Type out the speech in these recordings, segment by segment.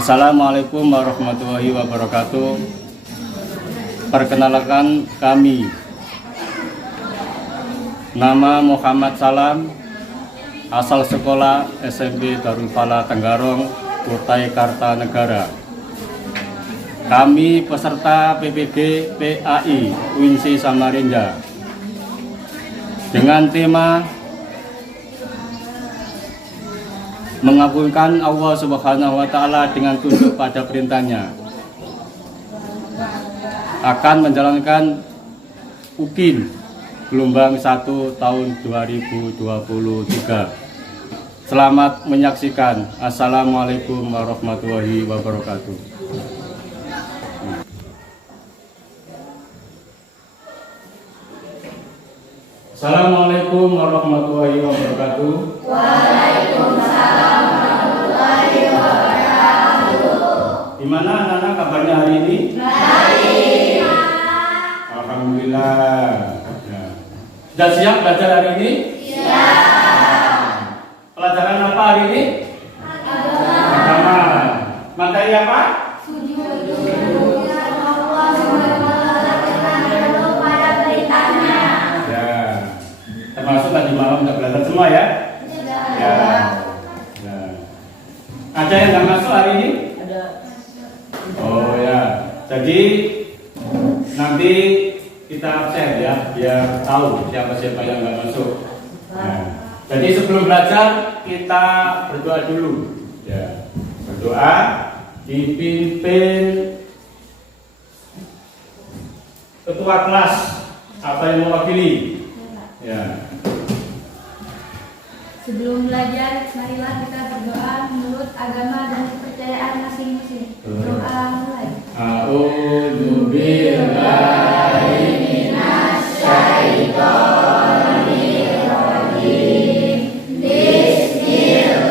Assalamualaikum warahmatullahi wabarakatuh. Perkenalkan kami, nama Muhammad Salam, asal sekolah SMP Darul Falah Tenggarong, Kutai Kartanegara. Kami peserta PPG PAI UINSI Samarinda dengan tema mengabulkan Allah Subhanahu wa Ta'ala dengan tunduk pada perintahnya, akan menjalankan UKIN gelombang 1 tahun 2023. Selamat menyaksikan. Assalamualaikum warahmatullahi wabarakatuh. Assalamualaikum warahmatullahi wabarakatuh. Waalaikumsalam warahmatullahi wabarakatuh. Gimana anak-anak kabarnya hari ini? Baik. Alhamdulillah. Ya. Sudah siap belajar hari ini? Siap. Pelajaran apa hari ini? Agama. Materi apa? Termasuk tadi malam udah belajar semua ya? Ya. Ya. Ada yang nggak masuk hari ini? Ada. Oh ya. Jadi nanti kita absen ya, biar tahu siapa-siapa yang nggak masuk. Nah, jadi sebelum belajar kita berdoa dulu. Ya. Berdoa dipimpin ketua kelas atau yang mewakili. Ya. Sebelum belajar, marilah kita berdoa menurut agama dan kepercayaan masing-masing. Doa mulai. A'udzu billahi minasy syaithanir rajim. Bismillahirrahmanirrahim.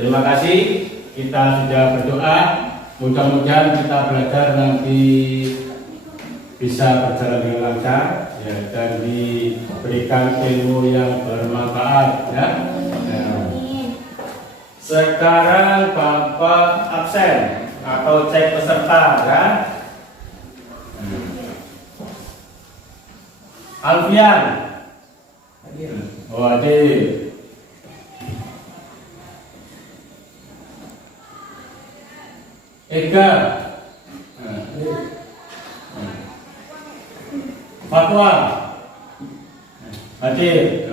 Terima kasih, kita sudah berdoa. Mudah-mudahan kita belajar nanti bisa berjalan dengan lancar ya, dan diberikan ilmu yang bermanfaat ya. Sekarang Bapak absen atau cek peserta ya. Alfian. Oh, adik. Ega, Fatwa, Hadir,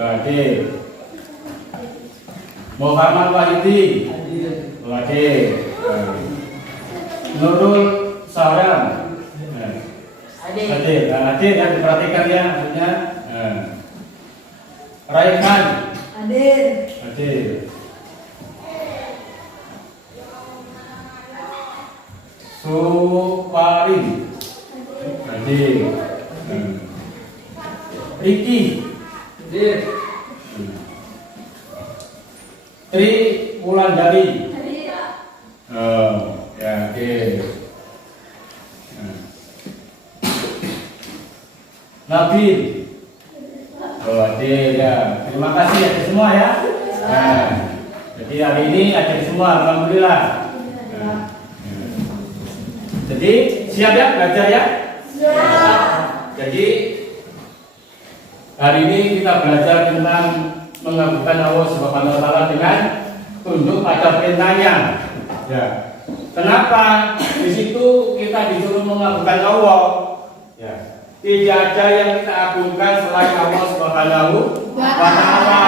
Muhammad Wahidi, Hadir, Nurul Salam, Hadir, Hadir yang diperhatikan ya maksudnya. Raihan, Hadir. Hadir. Supari, Hadir. Riki, Hadir. Tri Wulandari. Oh, ya, hadir. Nabil. Oh, hadir ya. Terima kasih ya semua ya. Nah, jadi hari ini hadir semua, alhamdulillah. Nah, jadi siap ya belajar ya? Siap. Jadi hari ini kita belajar tentang mengabulkan Allah Subhanahu wa taala dengan tunduk pada perintahnya. Ya. Kenapa? Di situ kita disuruh mengabulkan Allah. Ya. Tidak ada yang kita agungkan selain Allah Subhanahu wa taala.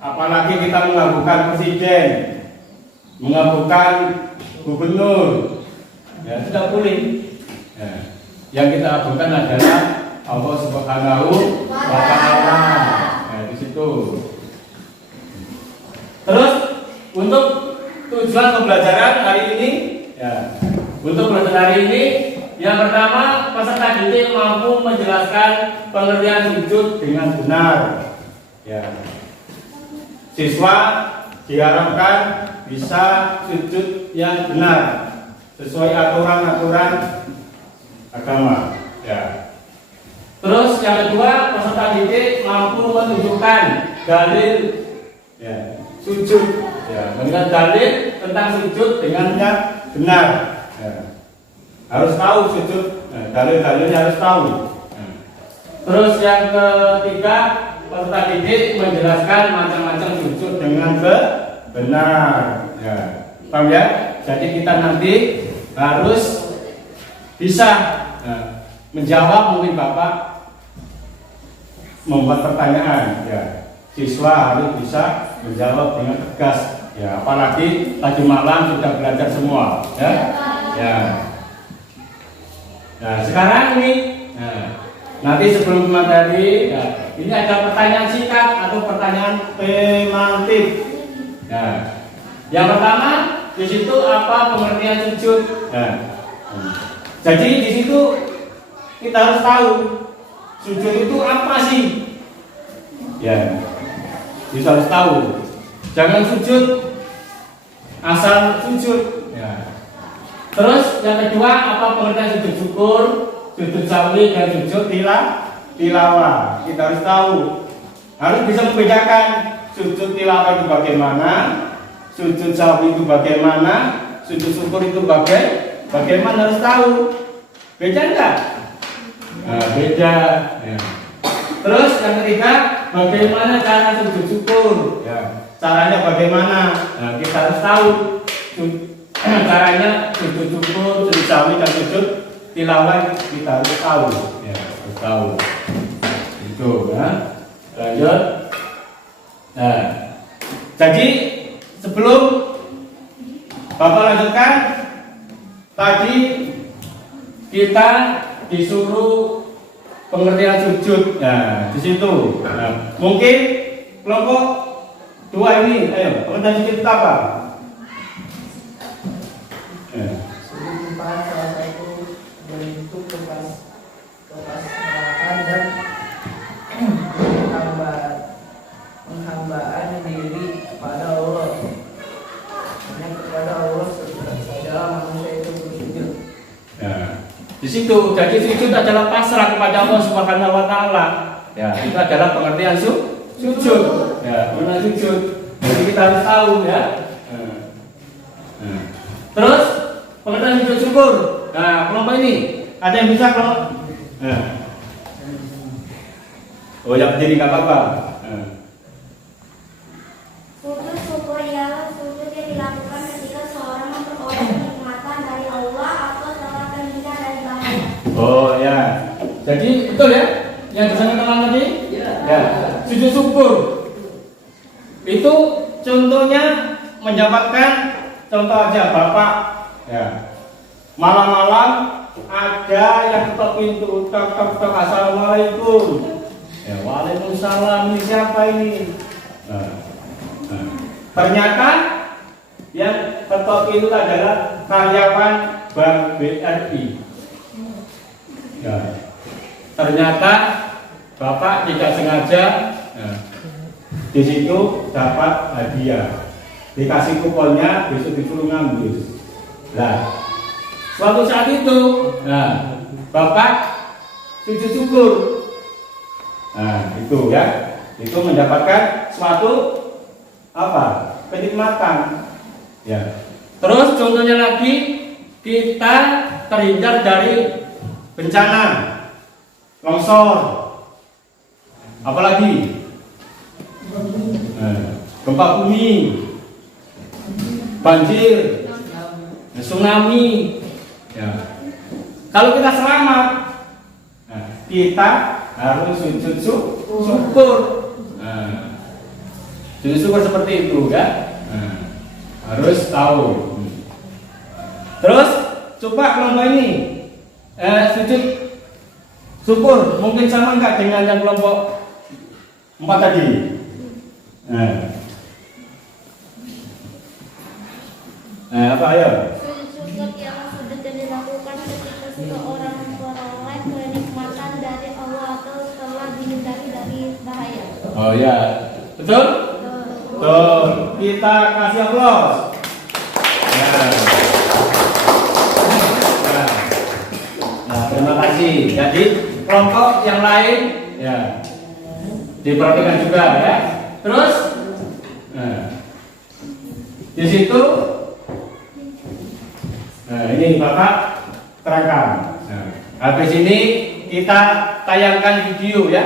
Apalagi kita mengabulkan presiden, mengabulkan gubernur. Ya, tidak boleh. Ya. Yang kita agungkan adalah Allah Subhanahu wa taala. Nah, di situ. Terus untuk tujuan pembelajaran hari ini, ya. Untuk pembelajaran hari ini, yang pertama peserta didik mampu menjelaskan pengertian sujud dengan benar. Ya. Siswa diharapkan bisa sujud yang benar sesuai aturan-aturan agama. Ya. Terus yang kedua, peserta didik mampu menunjukkan dalil ya, sujud, ya, dengan dalil tentang sujud dengan yang benar. Ya. Harus tahu sujud, nah, dalil-dalilnya harus tahu. Nah. Terus yang ketiga, peserta didik menjelaskan macam-macam sujud dengan benar. Ya. Paham ya? Jadi kita nanti harus bisa menjawab. Mungkin Bapak membuat pertanyaan, ya, siswa harus bisa menjawab dengan tegas, ya, apalagi tadi malam sudah belajar semua, ya, ya. Nah sekarang ini, nanti sebelum materi, ya, ini ada pertanyaan singkat atau pertanyaan pemantik. Nah, yang pertama di situ apa pengertian sujud? Nah, jadi di situ kita harus tahu sujud itu apa sih? Ya, kita harus tahu. Jangan sujud asal sujud. Ya. Terus yang kedua apa pengertian sujud syukur, sujud sawi dan sujud tilawah. Kita harus tahu. Harus bisa membedakan sujud tilawah itu bagaimana, sujud sawi itu bagaimana, sujud syukur itu bagaimana, harus tahu. Beda enggak? Nah, beda. Ya. Terus yang ketiga, bagaimana cara sujud syukur? Ya. Caranya bagaimana? Nah, kita harus tahu caranya sujud syukur, sujud sawi dan sujud tilawah kita harus tahu. Ya, harus tahu. Itu, ya. Lanjut. Nah, jadi sebelum Bapak lanjutkan, tadi kita disuruh pengertian sujud. Nah, di situ. Nah, mungkin kelompok dua ini, ayo, pengertian sujud itu apa? Sujud salah satu bentuk kepasrahan dan penghambaan diri kepada Allah. Hanya kepada Allah saja manusia itu bersujud. Nah, di situ, jadi sujud adalah pasrah kepada Allah Subhanahu wa taala. Ya, itu adalah pengertian sujud. Ya, benar sujud. Jadi kita harus tahu, ya. Terus pengertian sujud syukur. Nah, kelompok ini ada yang bisa kelompok? Nah. Oh, yang berdiri nggak apa-apa. Sujud syukur ialah sujud yang dilakukan ketika seorang memperoleh kenikmatan dari Allah atau setelah terhindar dari bahaya. Oh ya, jadi betul ya, yang disampaikan tadi? Ya, sujud syukur. Itu contohnya mendapatkan contoh aja Bapak, ya. Malam-malam ada yang ketok pintu, tok assalamualaikum. Ya, waalaikumsalam, ini siapa ini? Nah. Ternyata yang ketok itu adalah karyawan Bank BRI. Ya. Ternyata Bapak tidak sengaja, nah, di situ dapat hadiah, dikasih kuponnya, besok disuruh ngambil. Nah, suatu saat itu, nah, Bapak sujud syukur. Nah, itu ya, itu mendapatkan suatu apa? Kenikmatan. Ya. Terus contohnya lagi, kita terhindar dari bencana, longsor, apalagi Gempa bumi, banjir, tsunami. Ya. Kalau kita selamat, kita harus sujud syukur. Sujud syukur seperti itu, ya. Harus tahu. Terus coba kelompok ini sujud syukur mungkin sama enggak dengan yang kelompok 4 tadi? Apa ayo? Sujud syukur ialah sujud yang dilakukan ketika seseorang memperoleh kenikmatan dari Allah atau setelah dihindari dari bahaya. Oh ya, betul? Betul. Kita kasih aplaus. Nah, terima kasih. Jadi kelompok yang lain ya diperhatikan juga ya. Terus, di situ, ini Bapak terangkan. Habis ini kita tayangkan video ya.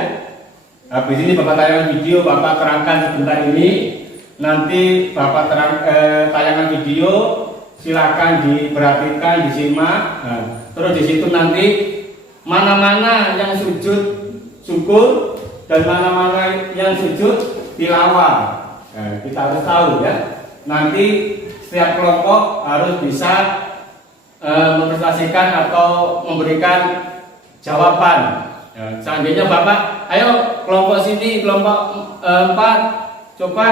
Habis ini Bapak tayangkan video, Bapak terangkan sebentar ini. Nanti Bapak tayangkan video, silakan diperhatikan, disimak. Terus di situ nanti mana-mana yang sujud syukur dan mana-mana yang sujud tilawah. Kita harus tahu ya. Nanti setiap kelompok harus bisa mempresentasikan atau memberikan jawaban. Seandainya Bapak, ayo kelompok sini, kelompok 4, coba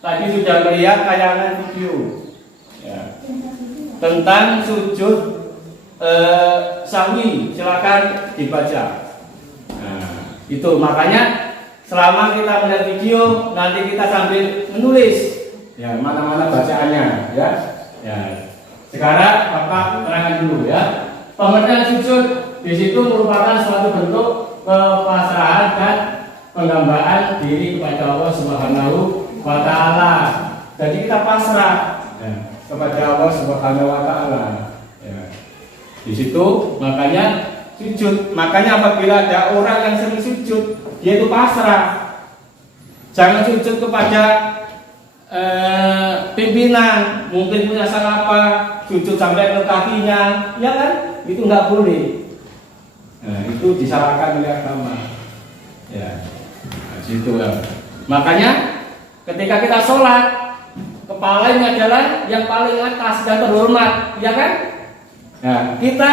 tadi sudah melihat tayangan video ya, tentang sujud sahwi, silakan dibaca. Itu makanya selama kita melihat video, nanti kita sambil menulis ya mana-mana bacaannya ya. Sekarang Bapak terangkan dulu ya. Pengertian sujud di situ merupakan suatu bentuk kepasrahan dan penghambaan diri kepada Allah Subhanahu wa Ta'ala. Jadi kita pasrah kepada Allah Subhanahu wa Ta'ala. Di situ makanya sujud. Makanya apabila ada orang yang sering sujud, dia itu pasrah. Jangan sujud kepada pimpinan, mungkin punya salah apa, sujud sampai ke kakinya, ya kan? Itu nggak boleh. Itu disalahkan oleh agama. Ya, situ ya. Makanya ketika kita sholat, kepala ini adalah yang paling atas dan terhormat, ya kan? Nah, kita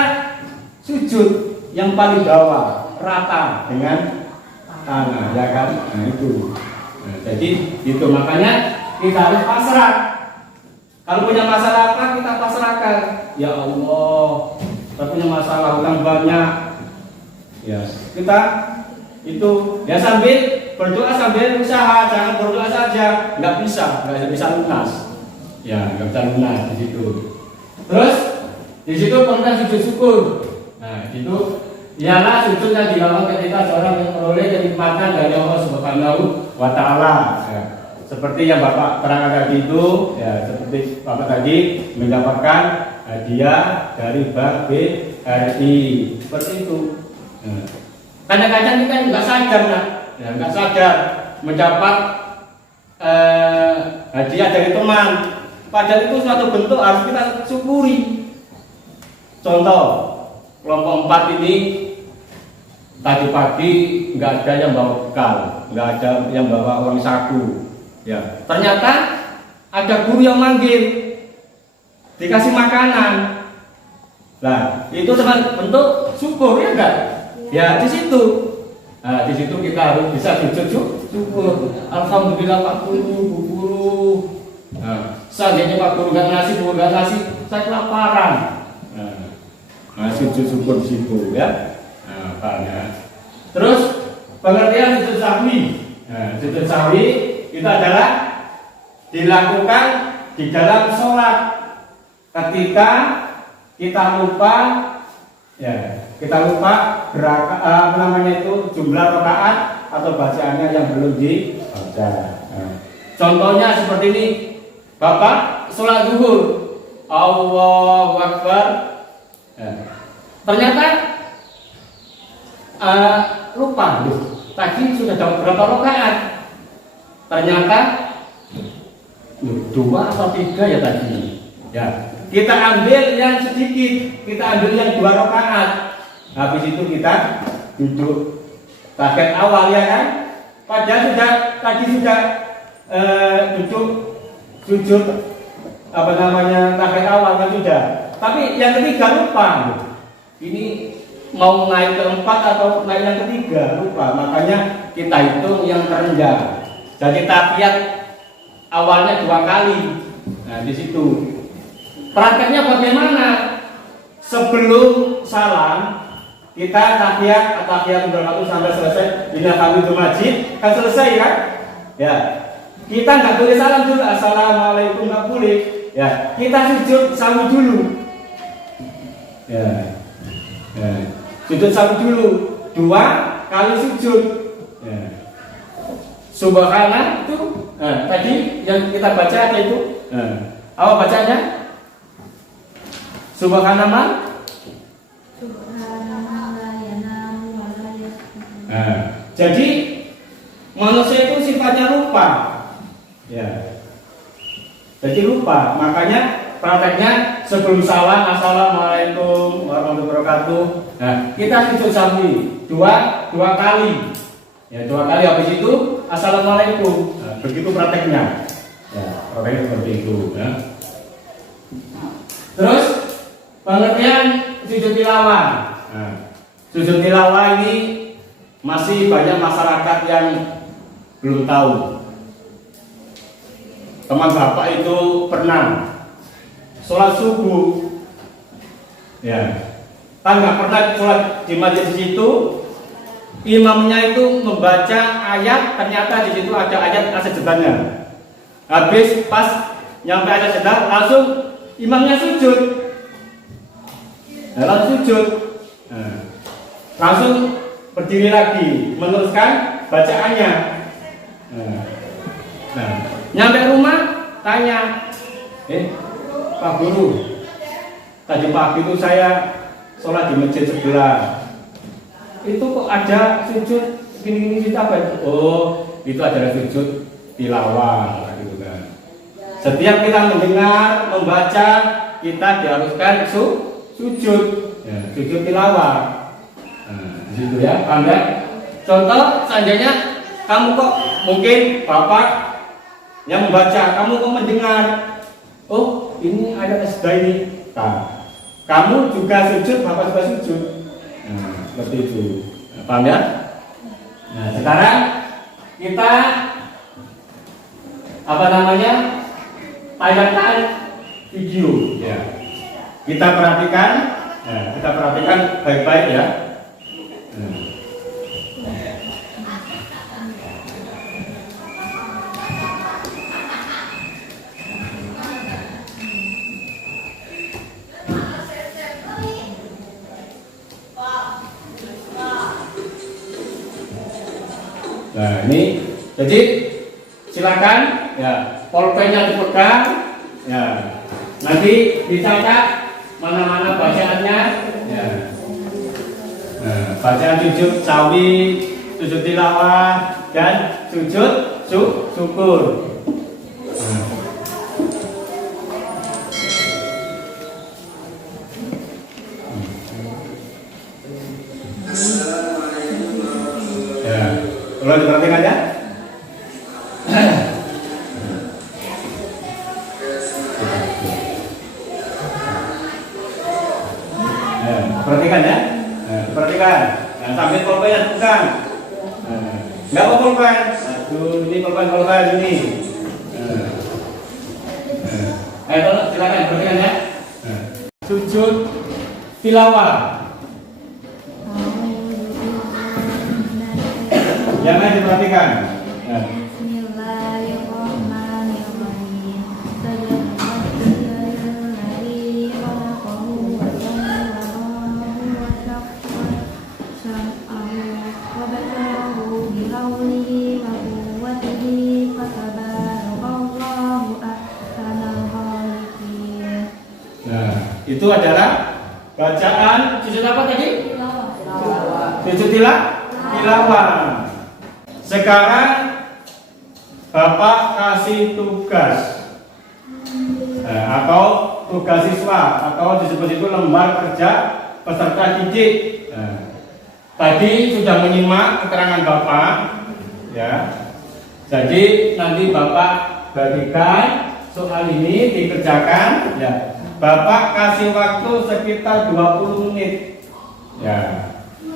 sujud yang paling bawah, rata dengan tangan, ya kan? Nah itu. Jadi itu makanya kita harus pasrah. Kalau punya masalah apa kita pasrahkan. Ya Allah, kita punya masalah utang banyak. Ya, kita itu ya sambil berdoa sambil usaha, jangan berdoa saja, nggak bisa lunas. Ya, nggak bisa lunas di situ. Terus di situ pernah sujud syukur. Nah, itu ialah sujud yang dilakukan ketika seorang memperoleh kenikmatan dari Allah Subhanahu wa Ta'ala. Ya. Seperti yang Bapak terangkan tadi itu, ya seperti Bapak tadi mendapatkan hadiah dari Bank BRI, seperti itu. Kadang-kadang kita nggak sadar, nggak sadar mendapat hadiah dari teman. Padahal itu suatu bentuk harus kita syukuri. Contoh, kelompok 4 ini tadi pagi nggak ada yang bawa bekal, nggak ada yang bawa uang saku. Ya, ternyata ada guru yang manggil, dikasih makanan. Nah, itu dengan bentuk syukur ya enggak? Ya di situ. Nah, di situ kita harus bisa sujud syukur. Alhamdulillah Pak Guru, Bu Guru. Nah, seandainya Pak Guru nggak ngasih, Bu nggak ngasih, saya kelaparan. Nah, sujud syukur di situ ya. Nah, Pak ya. Terus pengertian sujud sahwi. Nah, sujud sahwi itu adalah dilakukan di dalam sholat ketika kita lupa jumlah rakaat atau bacaannya yang belum dibaca. Contohnya seperti ini, Bapak sholat zuhur, Allahu Akbar, ternyata lupa, tadi sudah dapat berapa rakaat. ternyata dua atau tiga ya tadi. Ya, kita ambil yang sedikit, kita ambil yang 2 rakaat. Habis itu kita duduk tahiyat awal ya kan? Padahal tadi sudah duduk sujud tahiyat awal kan sudah. Tapi yang ketiga lupa. Ini mau naik ke 4 atau naik yang ketiga lupa. Makanya kita hitung yang terendah. Jadi tahiyat awalnya 2 kali. Nah, di situ. Prakteknya bagaimana? Sebelum salam kita tahiyat sampai selesai. Bila kami itu majid kan selesai kan? Ya. Kita nggak boleh salam dulu. Assalamualaikum nggak boleh. Ya. Kita sujud sawi dulu. Ya. Ya. Sujud sawi dulu. 2 kali sujud. Ya. Subhanallah itu tadi yang kita baca ada itu. Apa bacanya? Subhanallah. Jadi manusia itu sifatnya lupa. Ya. Jadi lupa. Makanya prakteknya sebelum salam assalamualaikum warahmatullahi wabarakatuh. Nah, kita sujud sahwi 2 kali. Ya, 2 kali habis itu assalamualaikum. Nah, begitu prakteknya. Ya, prakteknya seperti itu. Ya. Terus pengertian sujud tilawah. Nah, sujud tilawah ini masih banyak masyarakat yang belum tahu. Teman bapak itu pernah sholat subuh, ya, kan nggak pernah sholat di masjid di situ. Imamnya itu membaca ayat, ternyata di situ ada ayat sejedannya. Habis pas nyampe ayat sejedan, langsung imamnya sujud. Langsung sujud, langsung berdiri lagi, meneruskan bacaannya. Nah, nyampe rumah, tanya, Pak Guru, tadi pagi itu saya sholat di masjid sebelah. Itu kok ada sujud gini-gini kita apa itu? Oh, itu adalah sujud tilawah, gitu kan. Setiap kita mendengar, membaca, kita diharuskan sujud, ya, sujud tilawah. Nah, di situ ya, paham ya? Contoh, seandainya kamu kok mungkin bapak yang membaca, kamu kok mendengar, oh ini ayat SD ini, nah, kamu juga sujud, bapak juga sujud. Nah, seperti itu. Nah, paham ya? Nah, sekarang kita tayangkan video. Ya. Kita perhatikan baik-baik ya. Nah, ini jadi silakan ya, pulpennya dipegang ya. Nanti dicatat mana-mana bacaannya ya. Nah, bacaan sujud sawi, sujud tilawah dan sujud syukur. Nah. Ya, kalau diperhatikan ya. Perhatikan ya. Perhatikan. Nah, sambil pulpen bukan. Enggak apa pulpen. Aduh, ini pulpen ini. Ayo silakan perhatikan ya. Sujud tilawah. Jangan diperhatikan. Itu adalah bacaan sujud apa tadi? Sujud tilawah. Sekarang Bapak kasih tugas atau tugas siswa atau disebut itu lembar kerja peserta didik. Tadi sudah menyimak keterangan Bapak, ya. Jadi nanti Bapak bagikan soal ini dikerjakan, ya. Bapak kasih waktu sekitar 20 menit, ya.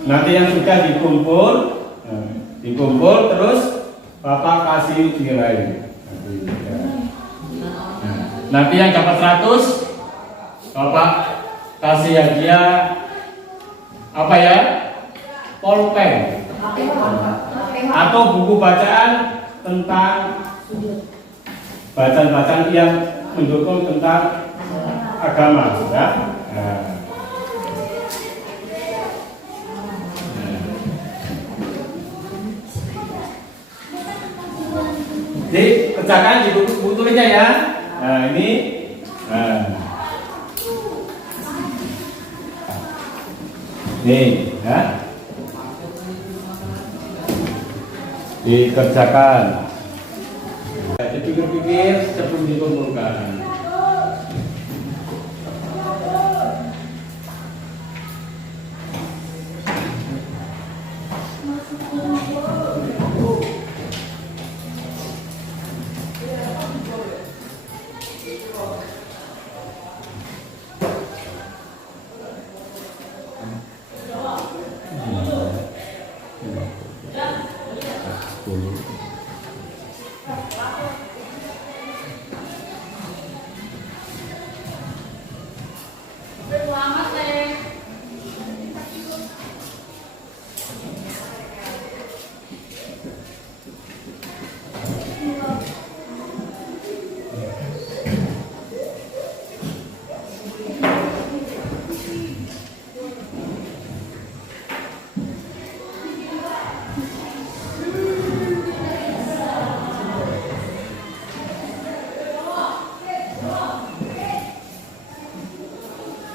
Nanti yang sudah dikumpul terus Bapak kasih nilai. Nanti yang dapat 100 Bapak kasih hadiah apa ya? Pulpen atau buku bacaan tentang bacaan-bacaan yang mendukung tentang agama, ya. Jadi kerjakan di buku tulisnya ya. Nah ini, nih, ya. Dikerjakan. Dipikir-pikir sebelum dikumpulkan.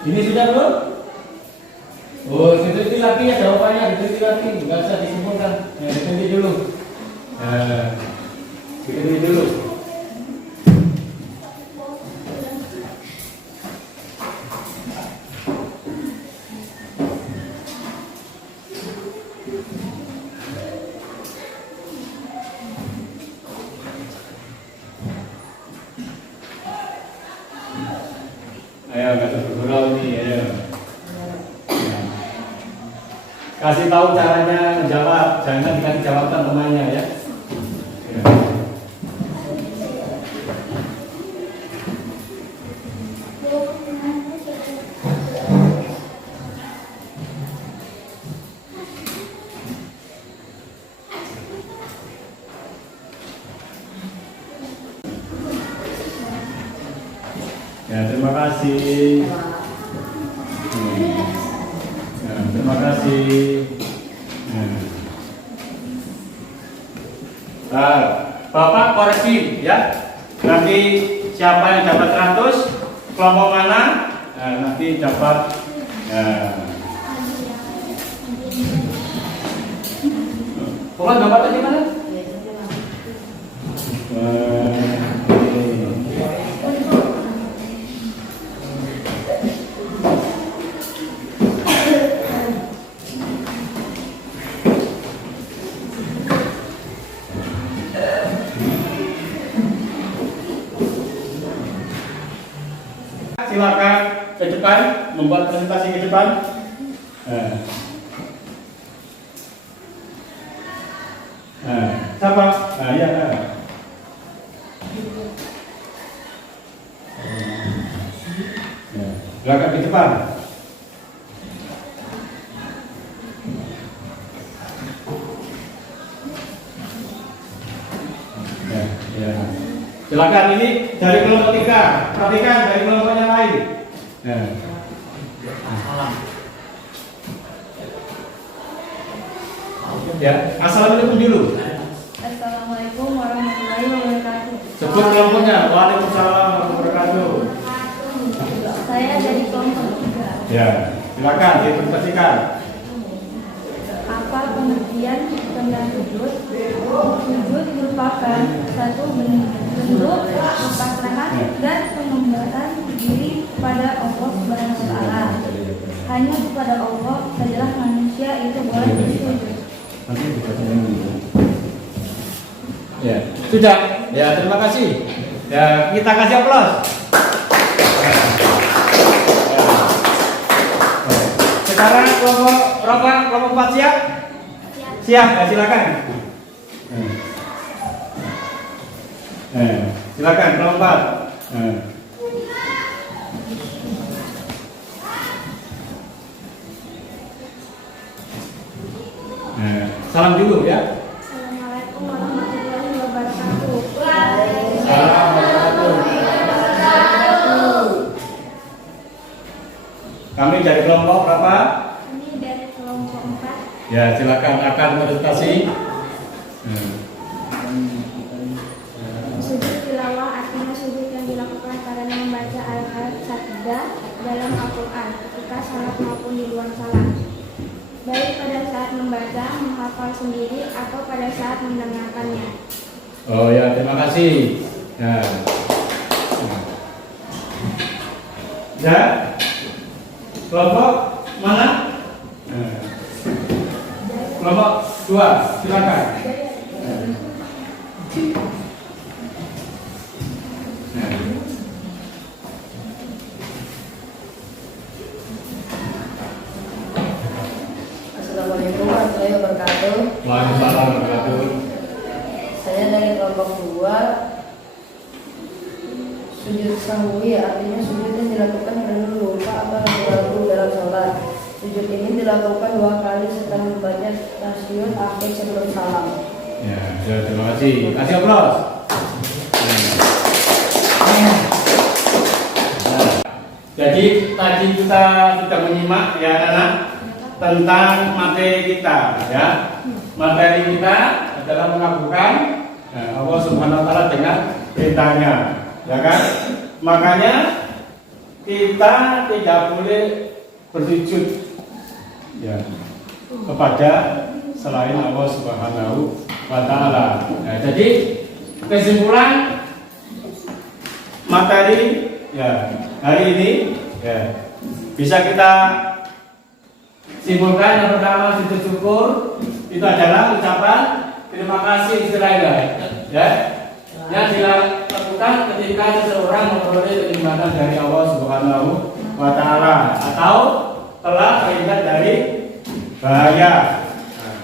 Ini sudah belum? Oh, diteliti lagi ya jawabannya, diteliti lagi, nggak usah disimpulkan. Ya, diteliti dulu. Diteliti dulu. Ayo, nggak tergurau nih, ayo. Kasih tahu caranya menjawab, jangan dikasih jawaban temannya ya. Ya, terima kasih. Ya, terima kasih. Bapak koreksi ya. Nanti siapa yang dapat 100, kelompok mana? Nanti dapat. Bapak dapatnya di mana? Silakan ke depan membuat presentasi ke depan. Siapa? Ya. Silakan ke depan. Silakan, ini dari kelompok 3. Perhatikan dari kelompok yang lain. Ya, assalamualaikum dulu. Assalamualaikum warahmatullahi wabarakatuh. Sebut kelompoknya. Waalaikumsalam warahmatullahi wabarakatuh. Saya dari kelompok 3. Ya, silakan dipresentasikan. Apa pengertian tentang sujud? Sujud merupakan satu bentuk kepasrahan dan penghambaan diri kepada Allah Subhanahu wa Ta'ala. Hanya kepada Allah sajalah manusia itu boleh bersujud. Ya, sudah. Ya, terima kasih. Ya, kita kasih aplaus. Sekarang kelompok 4 siap? Siap, ya, silakan. Silakan kelompok 4. Salam dulu ya. Assalamualaikum warahmatullahi wabarakatuh. Salam wabarakatuh. Kami dari kelompok berapa? Ini dari kelompok 4. Ya, silakan akan meditasi. Sujud tilawah artinya sujud yang dilakukan karena membaca ayat-ayat sajdah dalam Al-Quran ketika salat maupun di luar salat, baik pada saat membaca, menghafal sendiri, atau pada saat mendengarkannya. Oh ya, terima kasih. Ya. Ya. Kelompok mana? Kelompok 2, silakan. Assalamualaikum warahmatullahi wabarakatuh. Waalaikumsalam warahmatullahi wabarakatuh. Saya dari kelompok 2. Sujud sahwi artinya sujud yang dilakukan karena lupa atau ragu-ragu dalam sholat. Sujud ini dilakukan 2 kali setelah membaca tasyahud akhir sebelum salam. Ya, terima kasih. Kasih aplaus. Jadi tadi kita sudah menyimak ya anak tentang materi kita ya. Materi kita adalah mengabulkan Allah Subhanahu wa Ta'ala dengan perintahnya, ya kan? Makanya kita tidak boleh bersujud ya kepada selain Allah Subhanahu wa Ta'ala. Nah, jadi kesimpulan materi ya hari ini ya bisa kita simpulkan. Yang pertama, sujud syukur itu adalah ucapan terima kasih Israel ya yang dilakukan ketika seseorang memperoleh kenikmatan dari Allah Subhanahu wa Ta'ala atau telah teringat dari bahaya. Nah,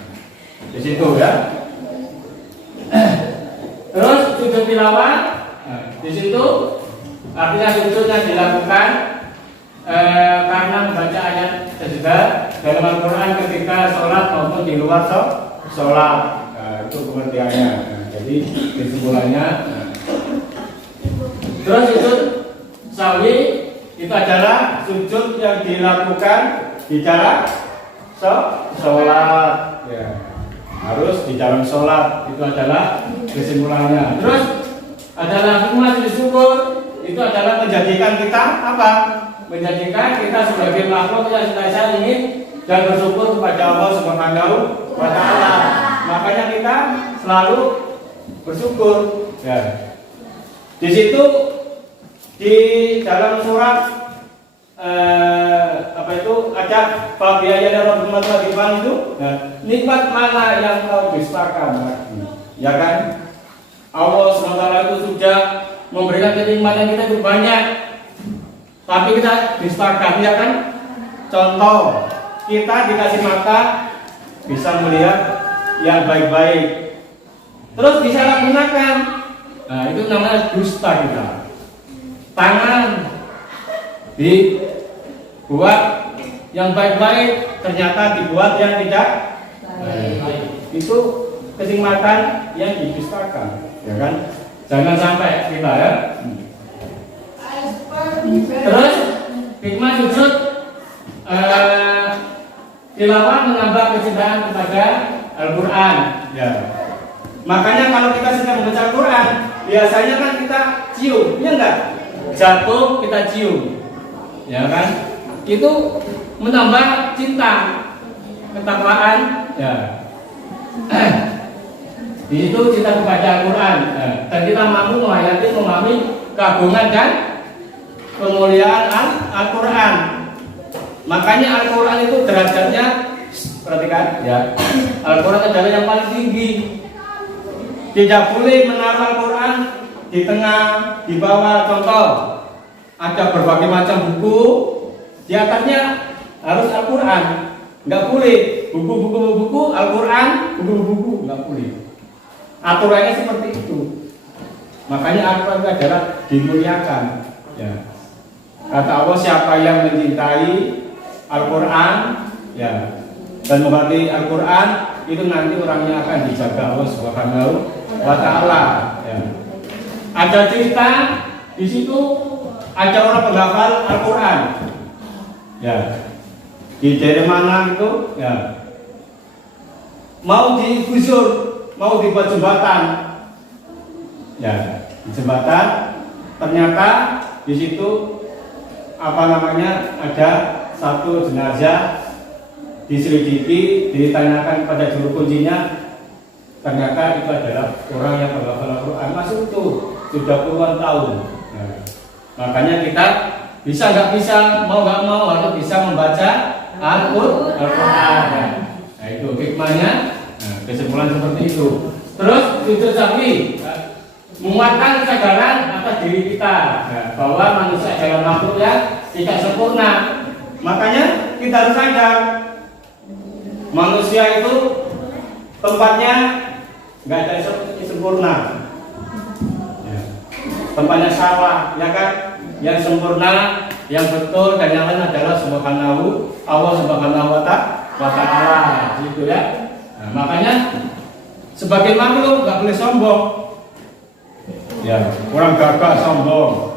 di situ ya. Terus sujud tilawah, di situ artinya sujud yang dilakukan karena membaca ayat sajdah dalam Al-Quran ketika sholat maupun di luar sholat. Itu pengertiannya. Jadi kesimpulannya. Terus sujud sahwi itu adalah sujud yang dilakukan di dalam sholat. Ya. Harus di dalam sholat, itu adalah kesimpulannya. Terus adalah hikmah sujud syukur itu adalah menjadikan kita apa? Menjadikan kita sebagai makhluk yang senantiasa ingin dan bersyukur kepada Allah Subhanahu wa Ta'ala. Makanya kita selalu bersyukur. Ya. Di situ di dalam surat apa itu ada biaya Rabbul itu nikmat mana yang kau dustakan lagi, ya kan? Allah SWT itu sudah memberikan kenikmatan kita itu banyak, tapi kita dustakan, ya kan? Contoh, kita dikasih mata bisa melihat yang baik-baik, terus disalahgunakan, nah itu namanya dusta kita. Tangan dibuat yang baik-baik, ternyata dibuat yang tidak baik. Itu kenikmatan yang didustakan, ya kan? Jangan sampai kita ya. Terus hikmah sujud tilawah menambah kecintaan kepada Al-Quran. Ya. Makanya kalau kita sedang membaca Al-Quran, biasanya kan kita cium, ya enggak? Jatuh kita cium, ya kan? Itu menambah cinta, ketakwaan, ya. Di Di situ kita membaca Al-Quran, dan kita mampu menghayati, memahami keagungan dan kemuliaan Al-Quran. Makanya Al-Quran itu derajatnya, perhatikan ya, Al-Quran adalah yang paling tinggi. Tidak boleh menaruh Al-Quran di tengah, di bawah. Contoh, ada berbagai macam buku, di atasnya harus Al-Quran. Nggak boleh buku-buku Al-Quran, buku-buku nggak boleh. Aturannya seperti itu. Makanya Al-Quran itu adalah dimuliakan. Ya. Kata Allah, siapa yang mencintai Al-Quran, ya, dan mengerti Al-Quran, itu nanti orangnya akan dijaga Allah Subhanahu wa Ta'ala. Ya. Ada cerita di situ, ada orang penghafal Al-Quran. Ya. Di daerah mana itu, ya, mau digusur, mau dibuat jembatan, ya, di jembatan ternyata di situ ada satu jenazah, diselidiki, ditanyakan kepada juru kuncinya, ternyata itu adalah orang yang menghafal Al-Quran, masuk itu sudah puluhan tahun. Nah, makanya kita bisa nggak bisa, mau nggak mau harus bisa membaca Al-Quran. Nah, itu hikmahnya. Nah, kesimpulan seperti itu. Terus sujud sahwi menguatkan kesadaran atas diri kita, nah, bahwa manusia adalah makhluk yang tidak sempurna. Makanya kita harus sadar manusia itu tempatnya nggak ada sempurna. Ya. Tempatnya salah, ya kan? Yang sempurna, yang betul dan yang lain adalah Allah Subhanahu wa Ta'ala, gitu ya. Nah, makanya sebagai makhluk nggak boleh sombong. Ya, orang gagah sombong.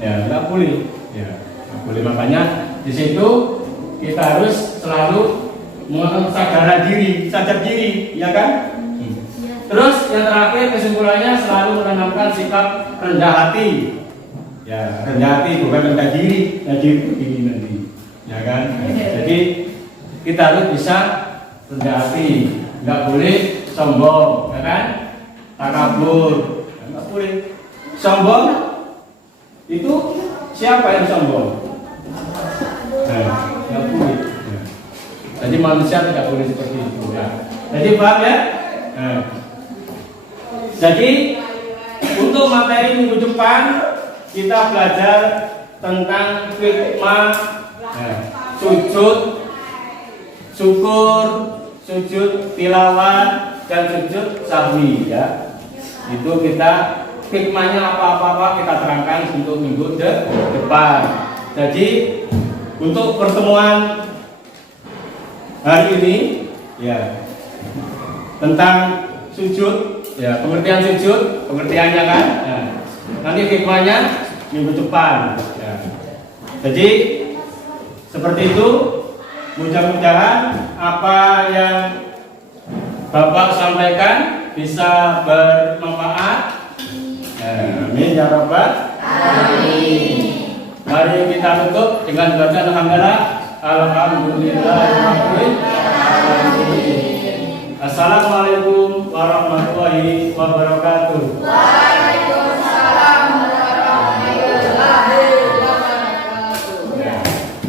Ya, nggak boleh. Ya, nggak boleh. Makanya di situ kita harus selalu sadar diri, ya kan? Terus yang terakhir kesimpulannya selalu menanamkan sikap rendah hati. Ya, rendah hati bukan rendah diri, diri nanti, ya kan? Jadi kita harus bisa rendah hati, nggak boleh sombong, ya kan? Takabur, nggak boleh. Sombong itu siapa yang sombong? Nah, nggak boleh. Jadi manusia tidak boleh seperti itu. Ya. Jadi paham ya? Nah. Jadi untuk materi minggu depan kita belajar tentang hikmah, sujud, syukur, sujud tilawah, dan sujud sahwi. Ya. Itu kita hikmahnya apa-apa kita terangkan untuk minggu depan. Jadi untuk pertemuan hari ini, ya, tentang sujud, ya, pengertian sujud, pengertiannya kan, ya. Nanti hikmahnya minggu depan. Ya. Jadi seperti itu. Mudah-mudahan apa yang Bapak sampaikan bisa bermanfaat. Amin ya Rabbal alamin. Mari kita tutup dengan bacaan alhamdulillah. Alhamdulillahirabbil alamin. Assalamualaikum warahmatullahi wabarakatuh. Waalaikumsalam warahmatullahi wabarakatuh.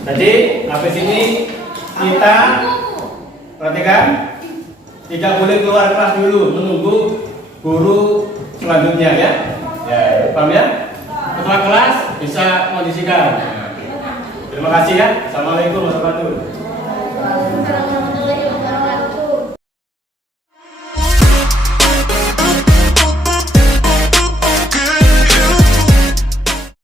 Jadi habis ini kita perhatikan, tidak boleh keluar kelas dulu, menunggu guru selanjutnya, ya. Ya, paham ya? Setelah kelas bisa mengisikan. Terima kasih ya. Assalamualaikum warahmatullahi wabarakatuh.